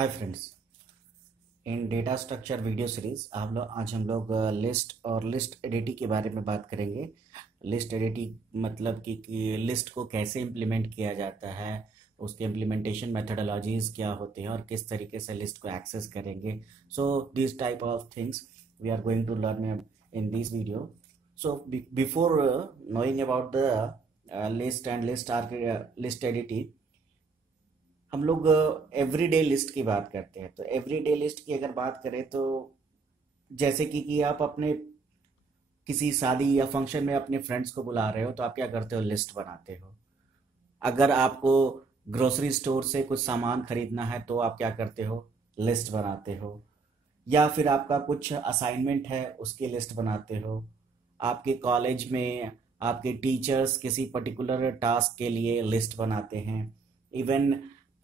Hi friends. In data structure video series आज हम लोग लिस्ट और लिस्ट एडिटिंग के बारे में बात करेंगे। लिस्ट एडिटिंग मतलब कि लिस्ट को कैसे इम्प्लीमेंट किया जाता है, उसके इम्प्लीमेंटेशन मेथडोलॉजीज क्या होते हैं और किस तरीके से लिस्ट को एक्सेस करेंगे। So this type of things we are going to learn in this video. So before knowing about the list and list editing, हम लोग एवरीडे लिस्ट की बात करते हैं। तो एवरीडे लिस्ट की अगर बात करें तो जैसे कि आप अपने किसी शादी या फंक्शन में अपने फ्रेंड्स को बुला रहे हो तो आप क्या करते हो, लिस्ट बनाते हो। अगर आपको ग्रोसरी स्टोर से कुछ सामान खरीदना है तो आप क्या करते हो, लिस्ट बनाते हो। या फिर आपका कुछ असाइनमेंट है उसकी लिस्ट बनाते हो। आपके कॉलेज में आपके टीचर्स किसी पर्टिकुलर टास्क के लिए लिस्ट बनाते हैं। इवन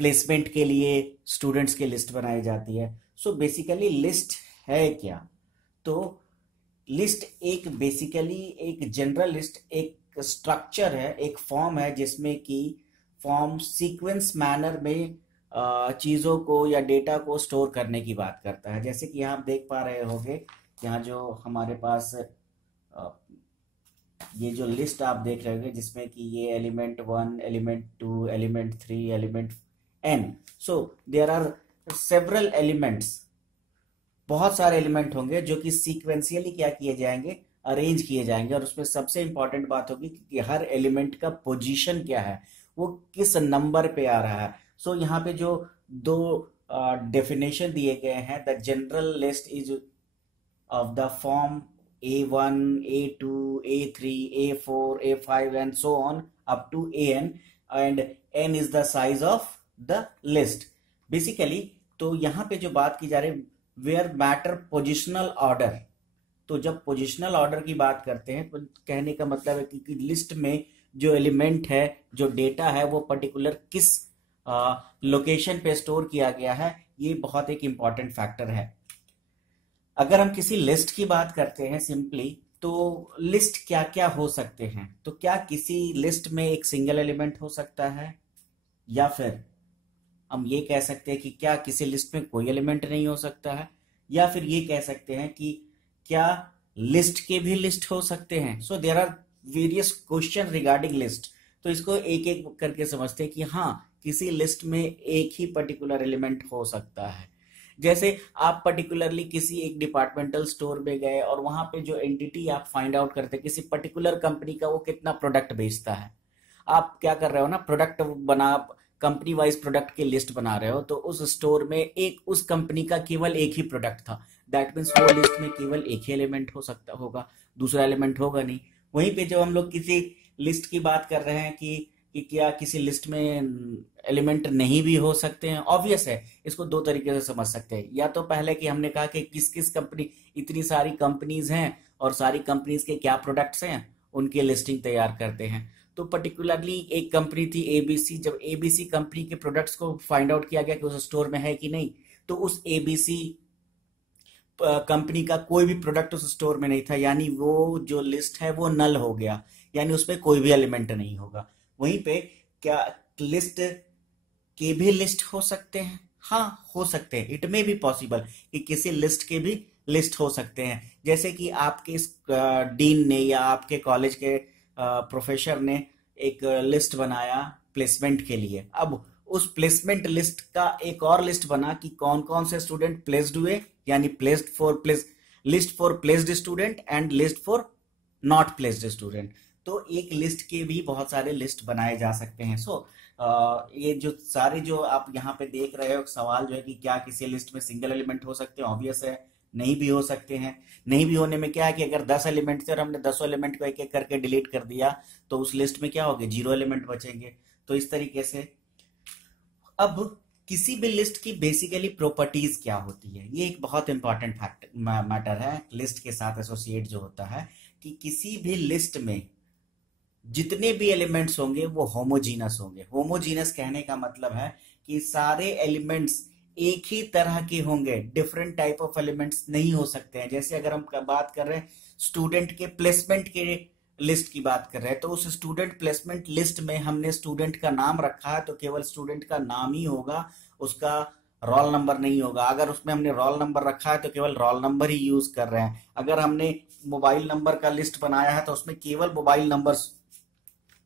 प्लेसमेंट के लिए स्टूडेंट्स की लिस्ट बनाई जाती है। सो बेसिकली लिस्ट है क्या? तो लिस्ट एक बेसिकली एक जनरल लिस्ट एक स्ट्रक्चर है, एक फॉर्म है जिसमें कि फॉर्म सीक्वेंस मैनर में चीज़ों को या डेटा को स्टोर करने की बात करता है। जैसे कि यहाँ आप देख पा रहे होंगे, यहाँ जो हमारे पास ये जो लिस्ट आप देख रहे होंगे जिसमें कि ये element 1, element 2, element 3, element n। So there are several elements, बहुत सारे एलिमेंट होंगे जो कि सीक्वेंशियली क्या किए जाएंगे, अरेंज किए जाएंगे। और उसमें सबसे इंपॉर्टेंट बात होगी कि हर एलिमेंट का पोजीशन क्या है, वो किस नंबर पे आ रहा है। सो यहाँ पे जो दो डेफिनेशन दिए गए हैं, the general list is of the form A1, A2, A3, A4, A5 and so on up to AN, and N is the size of the list basically। तो यहाँ पे जो बात की जा रही है, वेयर मैटर पोजिशनल ऑर्डर। तो जब पोजिशनल ऑर्डर की बात करते हैं तो कहने का मतलब है कि लिस्ट में जो एलिमेंट है, जो डेटा है, वो पर्टिकुलर किस लोकेशन पे स्टोर किया गया है, ये बहुत एक इंपॉर्टेंट फैक्टर है। अगर हम किसी लिस्ट की बात करते हैं सिंपली, तो लिस्ट क्या क्या हो सकते हैं? तो क्या किसी लिस्ट में एक सिंगल एलिमेंट हो सकता है, या फिर हम ये कह सकते हैं कि क्या किसी लिस्ट में कोई एलिमेंट नहीं हो सकता है, या फिर ये कह सकते हैं कि क्या लिस्ट के भी लिस्ट हो सकते हैं। So there are various question regarding list. तो इसको एक एक करके समझते हैं कि हाँ, किसी लिस्ट में एक ही पर्टिकुलर एलिमेंट हो सकता है। जैसे आप पर्टिकुलरली किसी एक डिपार्टमेंटल स्टोर में गए और वहां पे जो एंटिटी आप फाइंड आउट करते हैं किसी पर्टिकुलर कंपनी का, वो कितना प्रोडक्ट बेचता है। आप क्या कर रहे हो ना, प्रोडक्ट बना, कंपनी वाइज प्रोडक्ट की लिस्ट बना रहे हो। तो उस स्टोर में एक उस कंपनी का केवल एक ही प्रोडक्ट था, दैट मीन्स वो लिस्ट में केवल एक ही एलिमेंट हो सकता होगा, दूसरा एलिमेंट होगा नहीं। वहीं पे जब हम लोग किसी लिस्ट की बात कर रहे हैं कि क्या किसी लिस्ट में एलिमेंट नहीं भी हो सकते हैं, ऑब्वियस है। इसको दो तरीके से समझ सकते हैं। या तो पहले कि हमने कहा कि किस किस कंपनी, इतनी सारी कंपनीज हैं और सारी कंपनीज के क्या प्रोडक्ट्स हैं, उनकी लिस्टिंग तैयार करते हैं। तो पर्टिकुलरली एक कंपनी थी एबीसी, जब एबीसी कंपनी के प्रोडक्ट्स को फाइंड आउट किया गया कि उस स्टोर में है कि नहीं, तो उस एबीसी कंपनी का कोई भी प्रोडक्ट उस स्टोर में नहीं था, यानी वो जो लिस्ट है वो नल हो गया, यानी उसमें कोई भी एलिमेंट नहीं होगा। वहीं पे क्या लिस्ट के भी लिस्ट हो सकते हैं? हाँ, हो सकते हैं। इट मे बी पॉसिबल कि किसी लिस्ट के भी लिस्ट हो सकते हैं। जैसे कि आपके इस डीन ने या आपके कॉलेज के प्रोफेसर ने एक लिस्ट बनाया प्लेसमेंट के लिए। अब उस प्लेसमेंट लिस्ट का एक और लिस्ट बना कि कौन कौन से स्टूडेंट प्लेस्ड हुए, यानी placed for place, list for placed student and list for not placed student. तो एक लिस्ट के भी बहुत सारे लिस्ट बनाए जा सकते हैं। सो ये जो सारे जो आप यहाँ पे देख रहे हो, सवाल जो है कि क्या किसी लिस्ट में सिंगल एलिमेंट हो सकते हैं, ऑब्वियस है नहीं भी हो सकते हैं। नहीं भी होने में क्या है कि अगर 10 एलिमेंट थे और हमने 10 एलिमेंट को एक एक करके डिलीट कर दिया तो उस लिस्ट में क्या होगा, 0 एलिमेंट बचेंगे। तो इस तरीके से अब किसी भी लिस्ट की बेसिकली प्रॉपर्टीज क्या होती है, ये एक बहुत इंपॉर्टेंट फैक्ट मैटर है लिस्ट के साथ एसोसिएट जो होता है, कि किसी भी लिस्ट में जितने भी एलिमेंट्स होंगे वो होमोजीनस होंगे। होमोजीनस कहने का मतलब है कि सारे एलिमेंट्स एक ही तरह के होंगे, डिफरेंट टाइप ऑफ एलिमेंट्स नहीं हो सकते हैं। जैसे अगर हम बात कर रहे हैं स्टूडेंट के प्लेसमेंट के लिस्ट की बात कर रहे हैं, तो उस स्टूडेंट प्लेसमेंट लिस्ट में हमने स्टूडेंट का नाम रखा है तो केवल स्टूडेंट का नाम ही होगा, उसका रोल नंबर नहीं होगा। अगर उसमें हमने रोल नंबर रखा है तो केवल रोल नंबर ही यूज कर रहे हैं। अगर हमने मोबाइल नंबर का लिस्ट बनाया है तो उसमें केवल मोबाइल नंबर्स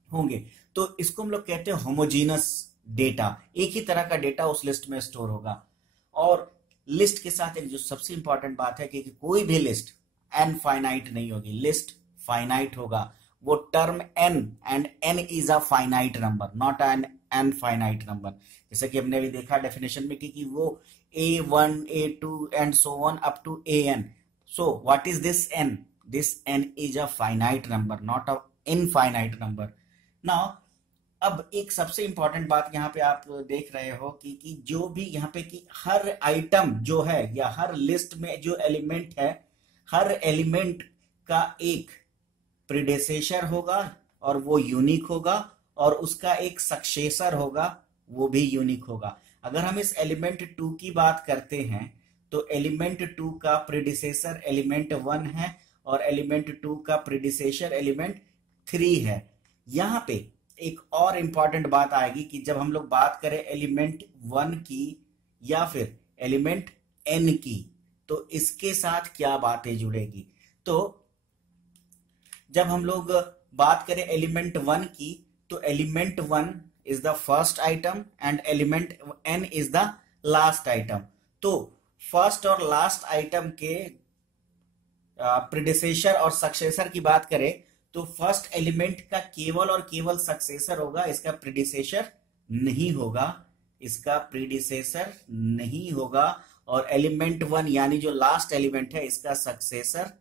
होंगे। तो इसको हम लोग कहते हैं होमोजीनस डेटा, एक ही तरह का डेटा उस लिस्ट में स्टोर होगा। और लिस्ट के साथ एक जो सबसे इंपॉर्टेंट बात है कि कोई भी लिस्ट इनफाइनाइट नहीं होगी, लिस्ट फाइनाइट होगा। वो term n and n is a finite number, not an infinite number. जैसे कि हमने भी देखा डेफिनेशन में कि वो a1 a2 and so on up to an। So what is this n? This n is a finite number, not a infinite number. Now अब एक सबसे इंपॉर्टेंट बात यहाँ पे आप देख रहे हो कि जो भी यहाँ पे कि हर आइटम जो है या हर लिस्ट में जो एलिमेंट है, हर एलिमेंट का एक प्रीडेसेसर होगा और वो यूनिक होगा, और उसका एक सक्सेसर होगा, वो भी यूनिक होगा। अगर हम इस एलिमेंट 2 की बात करते हैं तो एलिमेंट 2 का प्रीडिसेसर एलिमेंट 1 है और एलिमेंट 2 का प्रीडिसेसर एलिमेंट 3 है। यहाँ पे एक और इंपॉर्टेंट बात आएगी कि जब हम लोग बात करें एलिमेंट 1 की या फिर एलिमेंट n की, तो इसके साथ क्या बातें जुड़ेगी। तो जब हम लोग बात करें एलिमेंट 1 की तो element 1 is the first item and element n is the last item. तो फर्स्ट और लास्ट आइटम के प्रीडिसेसर और सक्सेसर की बात करें तो फर्स्ट एलिमेंट का केवल और केवल सक्सेसर होगा, इसका प्रीडिसेसर नहीं होगा, इसका प्रीडिसेसर नहीं होगा। और एलिमेंट 1 यानी जो लास्ट एलिमेंट है इसका सक्सेसर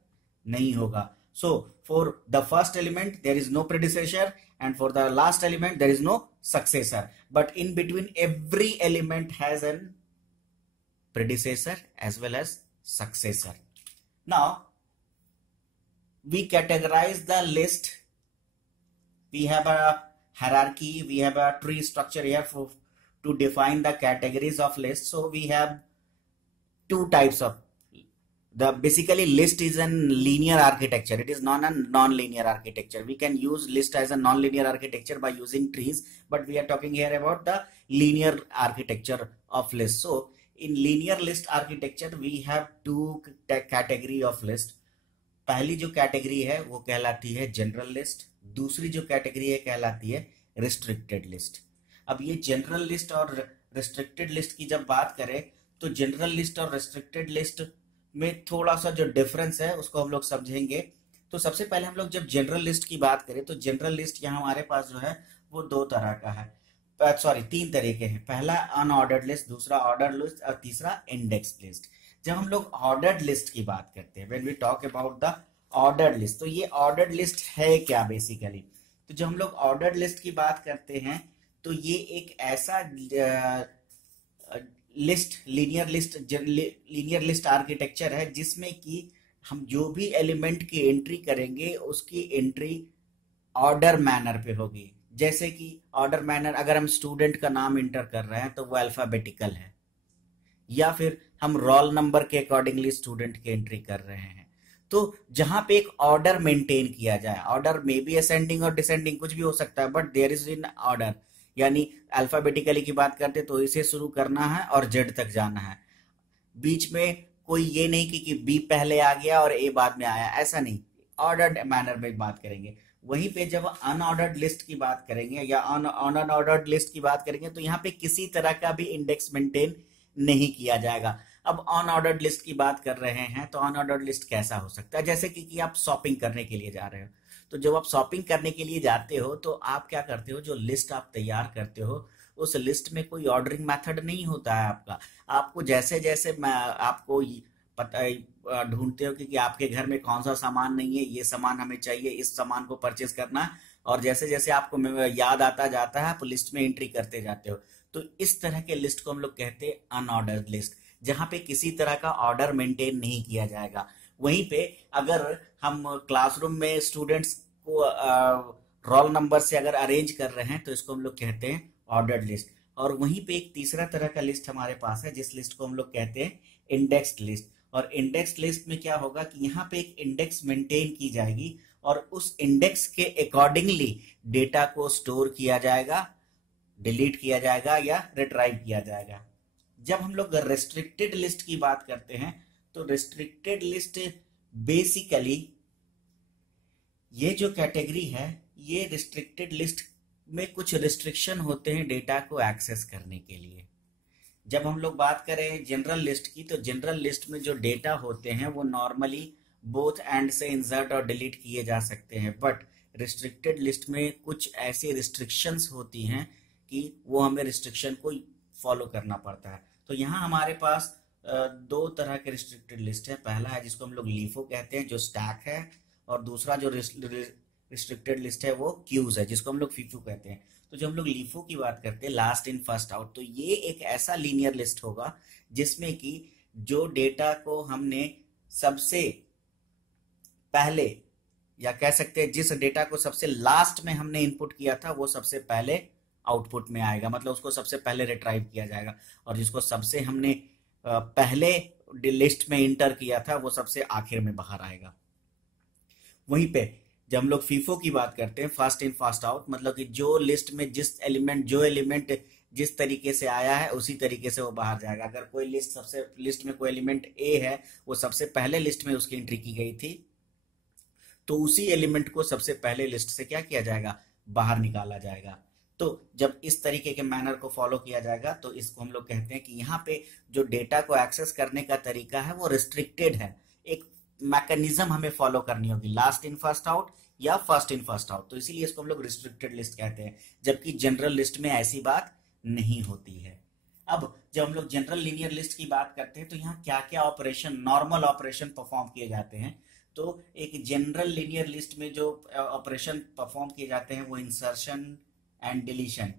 नहीं होगा। So for the first element there is no predecessor and for the last element there is no successor, but in between every element has an predecessor as well as successor. Now we categorize the list. We have a hierarchy, we have a tree structure here to define the categories of list. So we have two types of basically list is a linear architecture. It is not a non-linear architecture. We can use list as a non-linear architecture by using trees, but we are talking here about the linear architecture of list. So in linear list architecture we have two category of list. पहली जो category है वो कहलाती है general list, दूसरी जो category है कहलाती है रिस्ट्रिक्टेड लिस्ट। अब ये जनरल लिस्ट और रिस्ट्रिक्टेड लिस्ट की जब बात करें तो जनरल लिस्ट और रिस्ट्रिक्टेड लिस्ट में थोड़ा सा जो डिफरेंस है उसको हम लोग समझेंगे। तो सबसे पहले हम लोग जब जनरल लिस्ट की बात करें तो जनरल लिस्ट यहाँ हमारे पास जो है वो दो तरह का है, सॉरी 3 तरीके हैं। पहला अनऑर्डर्ड लिस्ट, दूसरा ऑर्डर्ड लिस्ट और तीसरा इंडेक्स लिस्ट। जब हम लोग ऑर्डर्ड लिस्ट की बात करते हैं, when we talk about the ordered list, तो ये ऑर्डर्ड लिस्ट है क्या बेसिकली। तो जब हम लोग ऑर्डर्ड लिस्ट की बात करते हैं तो ये एक ऐसा लिस्ट लीनियर लिस्ट आर्किटेक्चर है जिसमें कि हम जो भी एलिमेंट की एंट्री करेंगे उसकी एंट्री ऑर्डर मैनर पे होगी। जैसे कि ऑर्डर मैनर, अगर हम स्टूडेंट का नाम इंटर कर रहे हैं तो वो अल्फाबेटिकल है, या फिर हम रोल नंबर के अकॉर्डिंगली स्टूडेंट की एंट्री कर रहे हैं। तो जहां पे एक ऑर्डर मेंटेन किया जाए, ऑर्डर मे बी असेंडिंग और डिसेंडिंग कुछ भी हो सकता है, but there is in order. यानी अल्फाबेटिकली की बात करते तो इसे शुरू करना है और जेड तक जाना है। बीच में कोई ये नहीं कि बी पहले आ गया और ए बाद में आया, ऐसा नहीं, ऑर्डर्ड मैनर में बात करेंगे। वहीं पे जब अनऑर्डर्ड लिस्ट की बात करेंगे या अनऑर्डर्ड लिस्ट की बात करेंगे तो यहाँ पे किसी तरह का भी इंडेक्स मेंटेन नहीं किया जाएगा। अब अनऑर्डर्ड लिस्ट की बात कर रहे हैं तो अनऑर्डर्ड लिस्ट कैसा हो सकता है, जैसे कि आप शॉपिंग करने के लिए जा रहे हो। तो जब आप शॉपिंग करने के लिए जाते हो तो आप क्या करते हो, जो लिस्ट आप तैयार करते हो उस लिस्ट में कोई ऑर्डरिंग मेथड नहीं होता है आपका। आपको जैसे जैसे आपको पता ढूंढते हो कि आपके घर में कौन सा सामान नहीं है, ये सामान हमें चाहिए, इस सामान को परचेज करना है, और जैसे जैसे आपको याद आता जाता है आप लिस्ट में एंट्री करते जाते हो। तो इस तरह के लिस्ट को हम लोग कहते हैं अनऑर्डर्ड लिस्ट, जहां पे किसी तरह का ऑर्डर मेंटेन नहीं किया जाएगा। वहीं पे अगर हम क्लासरूम में स्टूडेंट्स को रोल नंबर से अगर अरेंज कर रहे हैं तो इसको हम लोग कहते हैं ऑर्डर्ड लिस्ट। और वहीं पे एक तीसरा तरह का लिस्ट हमारे पास है जिस लिस्ट को हम लोग कहते हैं इंडेक्स्ड लिस्ट। और इंडेक्स्ड लिस्ट में क्या होगा कि यहाँ पे एक इंडेक्स मेंटेन की जाएगी और उस इंडेक्स के अकॉर्डिंगली डेटा को स्टोर किया जाएगा, डिलीट किया जाएगा या रिट्राइव किया जाएगा। जब हम लोग रिस्ट्रिक्टेड लिस्ट की बात करते हैं तो रिस्ट्रिक्टेड लिस्ट बेसिकली ये जो कैटेगरी है, ये रिस्ट्रिक्टेड लिस्ट में कुछ रिस्ट्रिक्शन होते हैं डेटा को एक्सेस करने के लिए। जब हम लोग बात करें जनरल लिस्ट की, तो जनरल लिस्ट में जो डेटा होते हैं वो नॉर्मली बोथ एंड से इंसर्ट और डिलीट किए जा सकते हैं, बट रिस्ट्रिक्टेड लिस्ट में कुछ ऐसी रिस्ट्रिक्शंस होती हैं कि वो हमें रिस्ट्रिक्शन को फॉलो करना पड़ता है। तो यहाँ हमारे पास दो तरह के रिस्ट्रिक्टेड लिस्ट है। पहला है जिसको हम लोग लीफो कहते हैं, जो स्टैक है, और दूसरा जो रिस्ट्रिक्टेड लिस्ट है वो क्यूज है, जिसको हम लोग फीफो कहते हैं। तो जब हम लोग लीफो की बात करते हैं, लास्ट इन फर्स्ट आउट, तो ये एक ऐसा लीनियर लिस्ट होगा जिसमें कि जो डेटा को हमने सबसे पहले, या कह सकते हैं जिस डेटा को सबसे लास्ट में हमने इनपुट किया था वो सबसे पहले आउटपुट में आएगा, मतलब उसको सबसे पहले रिट्राइव किया जाएगा, और जिसको सबसे हमने पहले लिस्ट में इंटर किया था वो सबसे आखिर में बाहर आएगा। वहीं पे जब हम लोग फीफो की बात करते हैं, फर्स्ट इन फर्स्ट आउट, मतलब कि जो लिस्ट में जो एलिमेंट जिस तरीके से आया है उसी तरीके से वो बाहर जाएगा। अगर कोई लिस्ट में कोई एलिमेंट ए है, वो सबसे पहले लिस्ट में उसकी एंट्री की गई थी, तो उसी एलिमेंट को सबसे पहले लिस्ट से क्या किया जाएगा, बाहर निकाला जाएगा। तो जब इस तरीके के मैनर को फॉलो किया जाएगा तो इसको हम लोग कहते हैं कि यहाँ पे जो डेटा को एक्सेस करने का तरीका है वो रिस्ट्रिक्टेड है। एक मैकेनिज्म हमें फॉलो करनी होगी, लास्ट इन फर्स्ट आउट या फर्स्ट इन फर्स्ट आउट, तो इसीलिए इसको हम लोग रिस्ट्रिक्टेड लिस्ट कहते हैं, जबकि जनरल लिस्ट में ऐसी बात नहीं होती है। अब जब हम लोग जनरल लीनियर लिस्ट की बात करते हैं तो यहाँ क्या क्या ऑपरेशन, नॉर्मल ऑपरेशन परफॉर्म किए जाते हैं। तो एक जनरल लीनियर लिस्ट में जो ऑपरेशन परफॉर्म किए जाते हैं वो इंसर्शन एंड डिलीशन,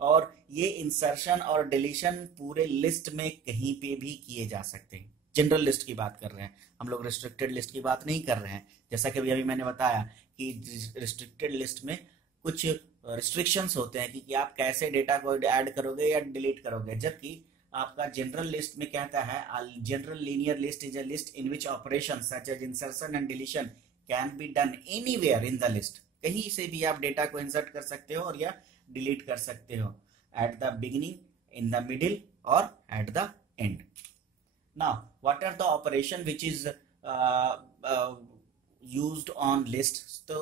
और ये इंसर्शन और डिलीशन पूरे लिस्ट में कहीं पे भी किए जा सकते हैं। जनरल लिस्ट की बात कर रहे हैं हम लोग, रिस्ट्रिक्टेड लिस्ट की बात नहीं कर रहे हैं। जैसा कि अभी मैंने बताया कि रिस्ट्रिक्टेड लिस्ट में कुछ रिस्ट्रिक्शंस होते हैं कि आप कैसे डेटा को ऐड करोगे या डिलीट करोगे, जबकि आपका जनरल लिस्ट में कहता है general linear list is a list in which operation such as insertion and deletion can be done anywhere in the list. कहीं से भी आप डेटा को इंसर्ट कर सकते हो और या डिलीट कर सकते हो, at the beginning, in the middle और at the end. Now, what are the operation which is used on list? तो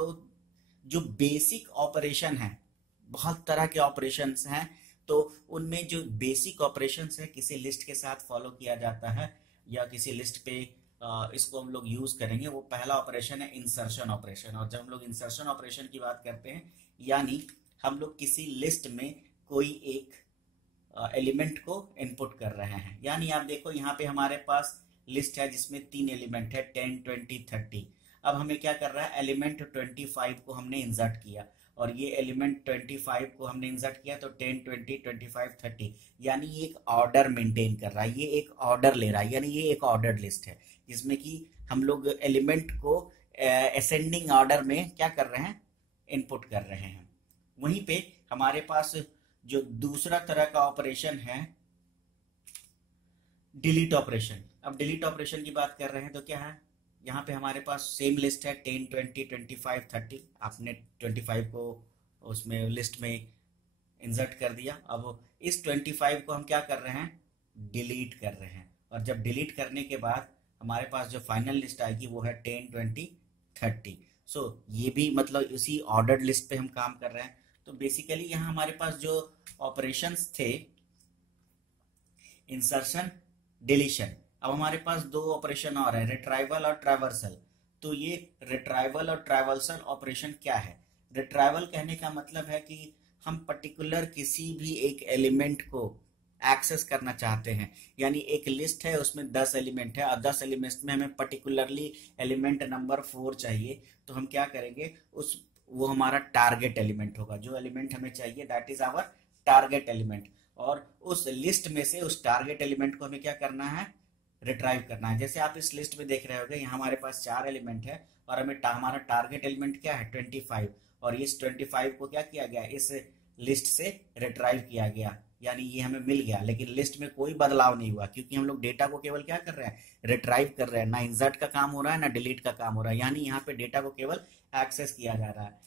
जो बेसिक ऑपरेशन है, बहुत तरह के ऑपरेशंस हैं, तो उनमें जो बेसिक ऑपरेशंस है किसी लिस्ट के साथ फॉलो किया जाता है या किसी लिस्ट पे इसको हम लोग यूज करेंगे। वो पहला ऑपरेशन है इंसर्शन ऑपरेशन। और जब हम लोग इंसर्शन ऑपरेशन की बात करते हैं, यानी हम लोग किसी लिस्ट में कोई एक एलिमेंट को इनपुट कर रहे हैं। यानी आप देखो यहाँ पे हमारे पास लिस्ट है जिसमें 3 एलिमेंट है, 10, 20, 30। अब हमें क्या कर रहा है, एलिमेंट 25 को हमने इंसर्ट किया, और ये एलिमेंट 25 को हमने इंसर्ट किया, तो 10, 20, 25, 30, यानी ये एक ऑर्डर मेंटेन कर रहा है, ये एक ऑर्डर ले रहा है, यानी ये एक ऑर्डर्ड लिस्ट है जिसमें कि हम लोग एलिमेंट को असेंडिंग ऑर्डर में क्या कर रहे हैं, इनपुट कर रहे हैं। वहीं पे हमारे पास जो दूसरा तरह का ऑपरेशन है डिलीट ऑपरेशन। अब डिलीट ऑपरेशन की बात कर रहे हैं तो क्या है, यहाँ पे हमारे पास सेम लिस्ट है 10, 20, 25, 30। आपने 25 को उसमें लिस्ट में इंसर्ट कर दिया। अब इस 25 को हम क्या कर रहे हैं, डिलीट कर रहे हैं, और जब डिलीट करने के बाद हमारे पास जो फाइनल लिस्ट आएगी वो है 10, 20, 30। सो ये भी मतलब उसी ऑर्डर्ड लिस्ट पे हम काम कर रहे हैं। तो बेसिकली यहाँ हमारे पास जो ऑपरेशंस थे, इंसर्शन, डिलीशन। अब हमारे पास दो ऑपरेशन और है, रिट्राइवल और ट्रैवर्सल। तो ये रिट्राइवल और ट्रैवर्सल ऑपरेशन क्या है? रिट्राइवल कहने का मतलब है कि हम पर्टिकुलर किसी भी एक एलिमेंट को एक्सेस करना चाहते हैं, यानी एक लिस्ट है उसमें 10 एलिमेंट है और 10 एलिमेंट्स में हमें पर्टिकुलरली एलिमेंट नंबर 4 चाहिए, तो हम क्या करेंगे, वो हमारा टारगेट एलिमेंट होगा। जो एलिमेंट हमें चाहिए that is our target element, और उस लिस्ट में से उस टारगेट एलिमेंट को हमें क्या करना है, रिट्राइव करना है। जैसे आप इस लिस्ट में देख रहे होंगे, यहाँ हमारे पास 4 एलिमेंट है और हमें हमारा टारगेट एलिमेंट क्या है, 25, और इस 25 को क्या किया गया, इस लिस्ट से रिट्राइव किया गया, यानी ये हमें मिल गया, लेकिन लिस्ट में कोई बदलाव नहीं हुआ क्योंकि हम लोग डेटा को केवल क्या कर रहे हैं, रिट्राइव कर रहे हैं। ना इंसर्ट का काम हो रहा है ना डिलीट का काम हो रहा है, यानी यहाँ पे डेटा को केवल एक्सेस किया जा रहा है।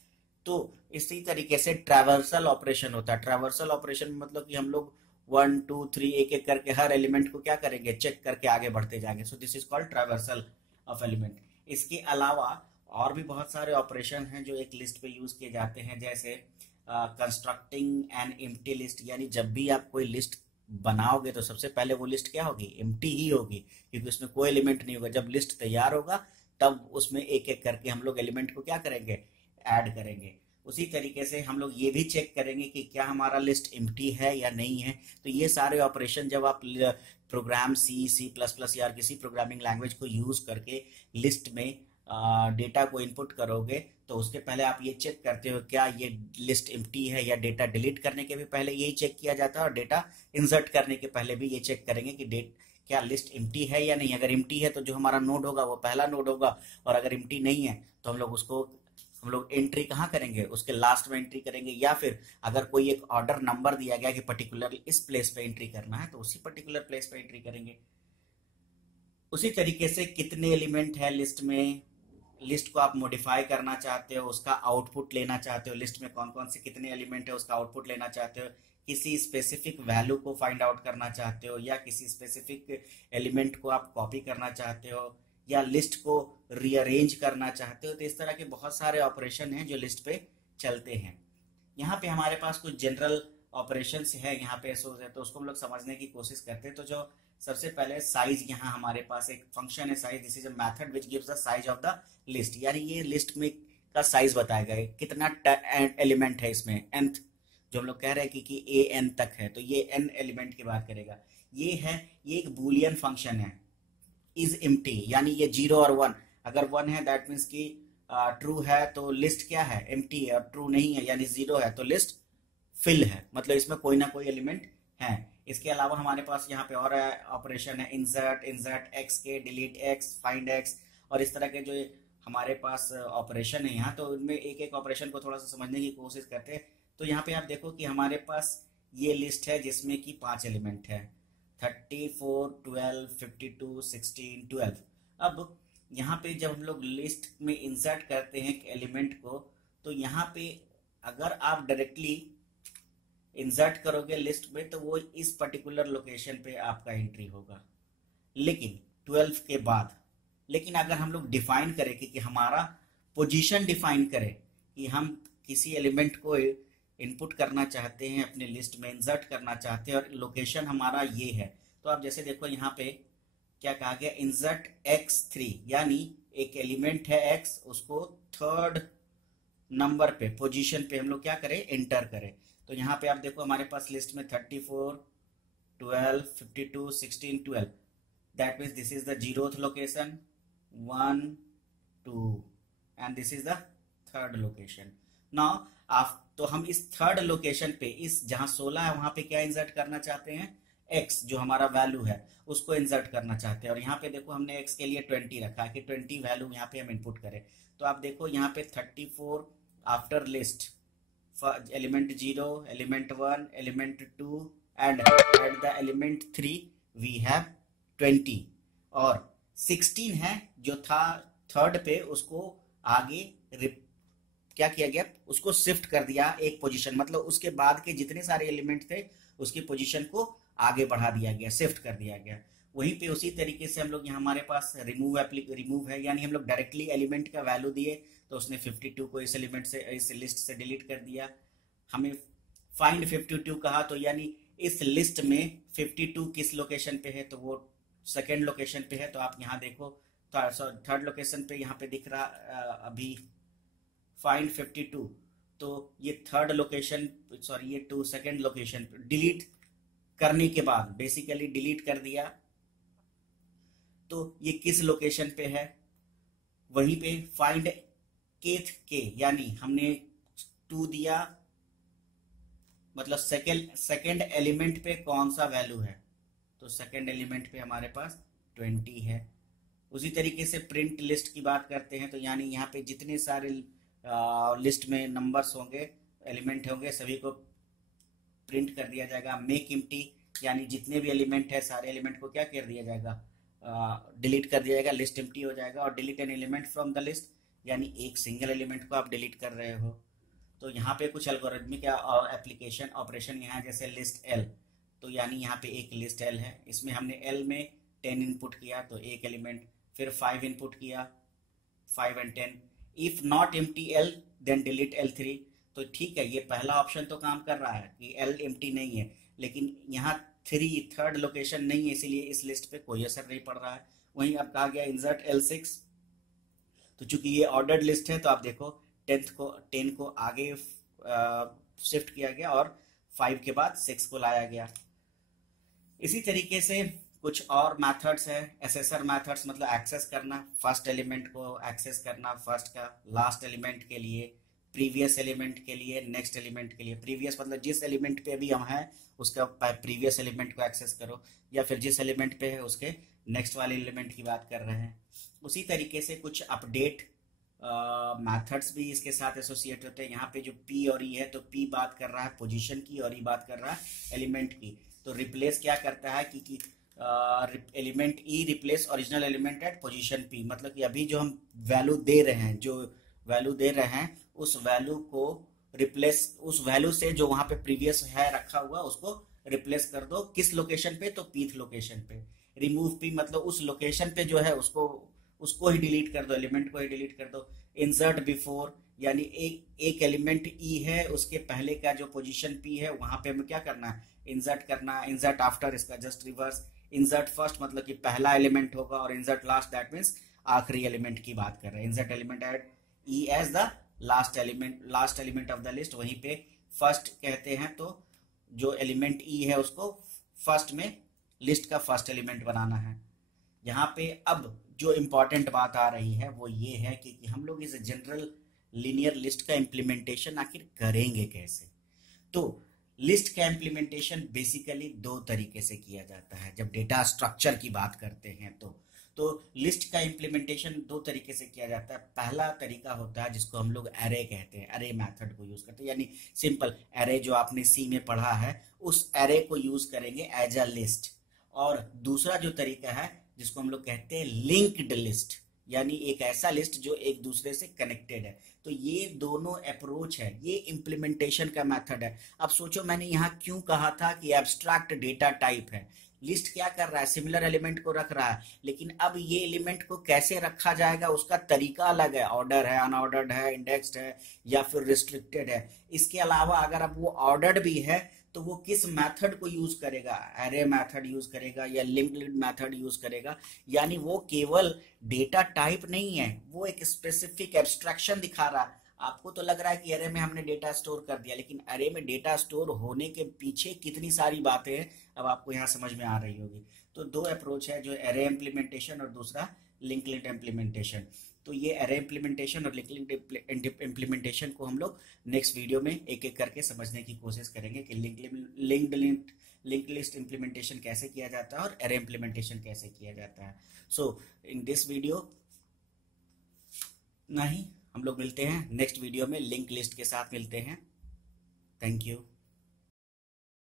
तो इसी तरीके से ट्रैवर्सल ऑपरेशन होता है। ट्रैवर्सल ऑपरेशन में मतलब कि हम लोग 1 2 3 एक एक करके हर एलिमेंट को क्या करेंगे, चेक करके आगे बढ़ते जाएंगे। So this is called traversal of element. इसके अलावा और भी बहुत सारे ऑपरेशन हैं जो एक लिस्ट पे यूज किए जाते हैं, जैसे कंस्ट्रक्टिंग एन एम्प्टी लिस्ट, यानी जब भी आप कोई लिस्ट बनाओगे तो सबसे पहले वो लिस्ट क्या होगी, एम्प्टी ही होगी, क्योंकि उसमें कोई एलिमेंट नहीं होगा। जब लिस्ट तैयार होगा तब उसमें एक एक करके हम लोग एलिमेंट को क्या करेंगे, ऐड करेंगे। उसी तरीके से हम लोग ये भी चेक करेंगे कि क्या हमारा लिस्ट एम्प्टी है या नहीं है। तो ये सारे ऑपरेशन जब आप प्रोग्राम सी प्लस प्लस या किसी प्रोग्रामिंग लैंग्वेज को यूज करके लिस्ट में डेटा को इनपुट करोगे तो उसके पहले आप ये चेक करते हो क्या ये लिस्ट एम्प्टी है, या डेटा डिलीट करने के भी पहले यही चेक किया जाता है, और डेटा इंसर्ट करने के पहले भी ये चेक करेंगे कि क्या लिस्ट एम्प्टी है या नहीं। अगर एम्प्टी है तो जो हमारा नोड होगा वो पहला नोड होगा, और अगर एम्प्टी नहीं है तो हम लोग एंट्री कहाँ करेंगे, उसके लास्ट में एंट्री करेंगे, या फिर अगर कोई एक ऑर्डर नंबर दिया गया कि पर्टिकुलर इस प्लेस पे एंट्री करना है तो उसी पर्टिकुलर प्लेस पे एंट्री करेंगे। उसी तरीके से कितने एलिमेंट है लिस्ट में, लिस्ट को आप मॉडिफाई करना चाहते हो, उसका आउटपुट लेना चाहते हो, लिस्ट में कौन कौन से कितने एलिमेंट है उसका आउटपुट लेना चाहते हो, किसी स्पेसिफिक वैल्यू को फाइंड आउट करना चाहते हो, या किसी स्पेसिफिक एलिमेंट को आप कॉपी करना चाहते हो, या लिस्ट को रीअरेंज करना चाहते हो। तो इस तरह के बहुत सारे ऑपरेशन हैं जो लिस्ट पे चलते हैं। यहाँ पे हमारे पास कुछ जनरल ऑपरेशंस है यहाँ पे तो उसको हम लोग समझने की कोशिश करते हैं। तो जो सबसे पहले साइज, यहाँ हमारे पास एक फंक्शन है size, this is a method which gives the size of the list, यानी ये लिस्ट में का साइज बताएगा कितना एलिमेंट है इसमें, nth जो हम लोग कह रहे हैं कि a n तक है, तो ये n एलिमेंट की बात करेगा। ये एक बूलियन फंक्शन है, इज एम्प्टी, यानी ये 0 और 1, अगर 1 है दैट मीन्स कि ट्रू है तो लिस्ट क्या है, एम्प्टी है, और ट्रू नहीं है यानी 0 है तो लिस्ट फिल है, मतलब इसमें कोई ना कोई एलिमेंट है। इसके अलावा हमारे पास यहाँ पे और ऑपरेशन है इंसर्ट एक्स के, डिलीट एक्स, फाइंड एक्स, और इस तरह के जो हमारे पास ऑपरेशन है यहाँ, तो उनमें एक एक ऑपरेशन को थोड़ा सा समझने की कोशिश करते हैं। तो यहाँ पे आप देखो कि हमारे पास ये लिस्ट है जिसमें कि 5 एलिमेंट है, 34 12 52 16 12। अब यहाँ पे जब हम लोग लिस्ट में इंसर्ट करते हैं एलिमेंट को, तो यहाँ पे अगर आप डायरेक्टली इंसर्ट करोगे लिस्ट में तो वो इस पर्टिकुलर लोकेशन पे आपका एंट्री होगा, लेकिन 12 के बाद। लेकिन अगर हम लोग डिफाइन करें कि हमारा पोजीशन डिफाइन करें कि हम किसी एलिमेंट को इनपुट करना चाहते हैं, अपने लिस्ट में इंसर्ट करना चाहते हैं, और लोकेशन हमारा ये है, तो आप जैसे देखो यहाँ पे क्या कहा गया, इंसर्ट x3, यानी एक एलिमेंट है x, उसको 3rd नंबर पे पोजीशन पे हम लोग क्या करें, एंटर करें। तो यहाँ पे आप देखो हमारे पास लिस्ट में 34 12 52 16 12, that means this is the 0th location, 1 2, and this is the 3rd location. Now तो हम इस 3rd लोकेशन पे, इस जहां 16 है वहां पे क्या इंसर्ट करना चाहते हैं, x जो हमारा वैल्यू है उसको इंसर्ट करना चाहते हैं। और यहाँ पे देखो हमने x के लिए 20 रखा है कि 20 वैल्यू यहाँ पे हम इनपुट करें। तो आप देखो यहाँ पे 34 after list element 0, element 1, element 2, and at the element 3 we have 20, और 16 है जो था 3rd पे, उसको आगे क्या किया गया, उसको शिफ्ट कर दिया एक पोजीशन, मतलब उसके बाद के जितने सारे एलिमेंट थे उसकी पोजीशन को आगे बढ़ा दिया गया, शिफ्ट कर दिया गया। वहीं पे उसी तरीके से हम लोग यहाँ हमारे पास रिमूव है, यानी हम लोग डायरेक्टली एलिमेंट का वैल्यू दिए तो उसने 52 को इस एलिमेंट से, इस लिस्ट से डिलीट कर दिया। हमें फाइंड 52 कहा, तो यानी इस लिस्ट में 52 किस लोकेशन पे है, तो वो 2nd लोकेशन पे है। तो आप यहाँ देखो 3rd लोकेशन पे यहाँ पे दिख रहा अभी फाइंड 52, तो ये 3rd लोकेशन, सॉरी ये 2nd लोकेशन डिलीट करने के बाद, बेसिकली डिलीट कर दिया, तो ये किस लोकेशन पे है, वहीं पे फाइंड kth के, यानी हमने 2 दिया, मतलब सेकेंड एलिमेंट पे कौन सा वैल्यू है, तो 2nd एलिमेंट पे हमारे पास 20 है। उसी तरीके से प्रिंट लिस्ट की बात करते हैं, तो यानी यहाँ पे जितने सारे लिस्ट में नंबर्स होंगे, एलिमेंट होंगे, सभी को प्रिंट कर दिया जाएगा। मेक एम्प्टी, यानी जितने भी एलिमेंट है सारे एलिमेंट को क्या कर दिया जाएगा, डिलीट कर दिया जाएगा, लिस्ट एम्प्टी हो जाएगा। और delete an element from the list, यानी एक सिंगल एलिमेंट को आप डिलीट कर रहे हो। तो यहाँ पे कुछ एल्गोरिथमिक एप्लीकेशन ऑपरेशन यहाँ, जैसे लिस्ट एल, तो यानी यहाँ पे एक लिस्ट एल है, इसमें हमने एल में 10 इनपुट किया तो एक एलिमेंट, फिर 5 इनपुट किया 5 and 10, if not empty L then delete L3। तो ठीक है, ये पहला ऑप्शन तो काम कर रहा है कि एल एम्प्टी नहीं है, लेकिन यहाँ थर्ड लोकेशन नहीं है, इसीलिए इस लिस्ट पे कोई असर नहीं पड़ रहा है। वहीं अब कहा गया इंसर्ट L6, तो चूंकि ये ऑर्डर्ड लिस्ट है तो आप देखो 10 को आगे शिफ्ट किया गया और 5 के बाद 6 को लाया गया। इसी तरीके से कुछ और मेथड्स है, एसेसर मेथड्स, मतलब एक्सेस करना, फर्स्ट एलिमेंट को एक्सेस करना फर्स्ट का, लास्ट एलिमेंट के लिए, प्रीवियस एलिमेंट के लिए, नेक्स्ट एलिमेंट के लिए। प्रीवियस मतलब जिस एलिमेंट पे अभी हम हैं उसका प्रीवियस एलिमेंट को एक्सेस करो, या फिर जिस एलिमेंट पे है उसके नेक्स्ट वाले एलिमेंट की बात कर रहे हैं। उसी तरीके से कुछ अपडेट मेथड्स भी इसके साथ एसोसिएट होते हैं। यहाँ पे जो P और E है, तो P बात कर रहा है पोजीशन की और E बात कर रहा है एलिमेंट की। तो रिप्लेस क्या करता है कि element E replace original element at position P, मतलब कि अभी जो हम वैल्यू दे रहे हैं, जो वैल्यू दे रहे हैं उस वैल्यू को रिप्लेस, उस वैल्यू से जो वहां पे प्रीवियस है रखा हुआ उसको रिप्लेस कर दो। किस लोकेशन पे? तो पीथ लोकेशन पे। रिमूव P मतलब उस लोकेशन पे जो है उसको ही डिलीट कर दो, एलिमेंट को ही डिलीट कर दो। इंसर्ट बिफोर, यानी एक एलिमेंट E है, उसके पहले का जो पोजीशन P है वहां पे हमें क्या करना है? इंसर्ट करना। इंसर्ट आफ्टर, इसका जस्ट रिवर्स। इंसर्ट फर्स्ट मतलब कि पहला एलिमेंट होगा, और इंसर्ट लास्ट दैट मीन्स आखिरी एलिमेंट की बात कर रहे हैं। Insert element at E as the last element of the list. वहीं पे फर्स्ट कहते हैं, तो जो एलिमेंट E है उसको फर्स्ट में लिस्ट का फर्स्ट एलिमेंट बनाना है। यहाँ पे अब जो इम्पोर्टेंट बात आ रही है वो ये है कि हम लोग इस जनरल लीनियर लिस्ट का इम्प्लीमेंटेशन आखिर करेंगे कैसे। तो लिस्ट का इम्प्लीमेंटेशन बेसिकली दो तरीके से किया जाता है। जब डेटा स्ट्रक्चर की बात करते हैं तो लिस्ट का इम्प्लीमेंटेशन दो तरीके से किया जाता है। पहला तरीका होता है जिसको हम लोग एरे कहते हैं, एरे मेथड को यूज करते हैं, यानी सिंपल एरे जो आपने सी में पढ़ा है उस एरे को यूज करेंगे एज अ लिस्ट। और दूसरा जो तरीका है जिसको हम लोग कहते हैं लिंक्ड लिस्ट, यानी एक ऐसा लिस्ट जो एक दूसरे से कनेक्टेड है। तो ये दोनों अप्रोच है, ये इम्प्लीमेंटेशन का मेथड है। अब सोचो मैंने यहाँ क्यों कहा था कि एब्स्ट्रैक्ट डेटा टाइप है। लिस्ट क्या कर रहा है? सिमिलर एलिमेंट को रख रहा है, लेकिन अब ये एलिमेंट को कैसे रखा जाएगा उसका तरीका अलग है। ऑर्डर है, अनऑर्डर्ड है, इंडेक्स्ड है, या फिर रिस्ट्रिक्टेड है। इसके अलावा अगर अब वो ऑर्डर्ड भी है तो वो किस मेथड को यूज करेगा? एरे मेथड यूज करेगा या लिंक्ड मेथड यूज करेगा। यानी वो केवल डेटा टाइप नहीं है, वो एक स्पेसिफिक एब्स्ट्रैक्शन दिखा रहा है। आपको तो लग रहा है कि एरे में हमने डेटा स्टोर कर दिया, लेकिन एरे में डेटा स्टोर होने के पीछे कितनी सारी बातें हैं अब आपको यहाँ समझ में आ रही होगी। तो दो अप्रोच है, जो एरे इम्प्लीमेंटेशन और दूसरा लिंक्ड लिस्ट इम्प्लीमेंटेशन। तो ये एरे इम्प्लीमेंटेशन और लिंक्ड इम्प्लीमेंटेशन को हम लोग नेक्स्ट वीडियो में एक एक करके समझने की कोशिश करेंगे कि लिंक्ड लिस्ट इम्प्लीमेंटेशन कैसे किया जाता है और एरे इम्प्लीमेंटेशन कैसे किया जाता है। सो इन दिस वीडियो नहीं, हम लोग मिलते हैं नेक्स्ट वीडियो में, लिंक लिस्ट के साथ मिलते हैं। Thank you.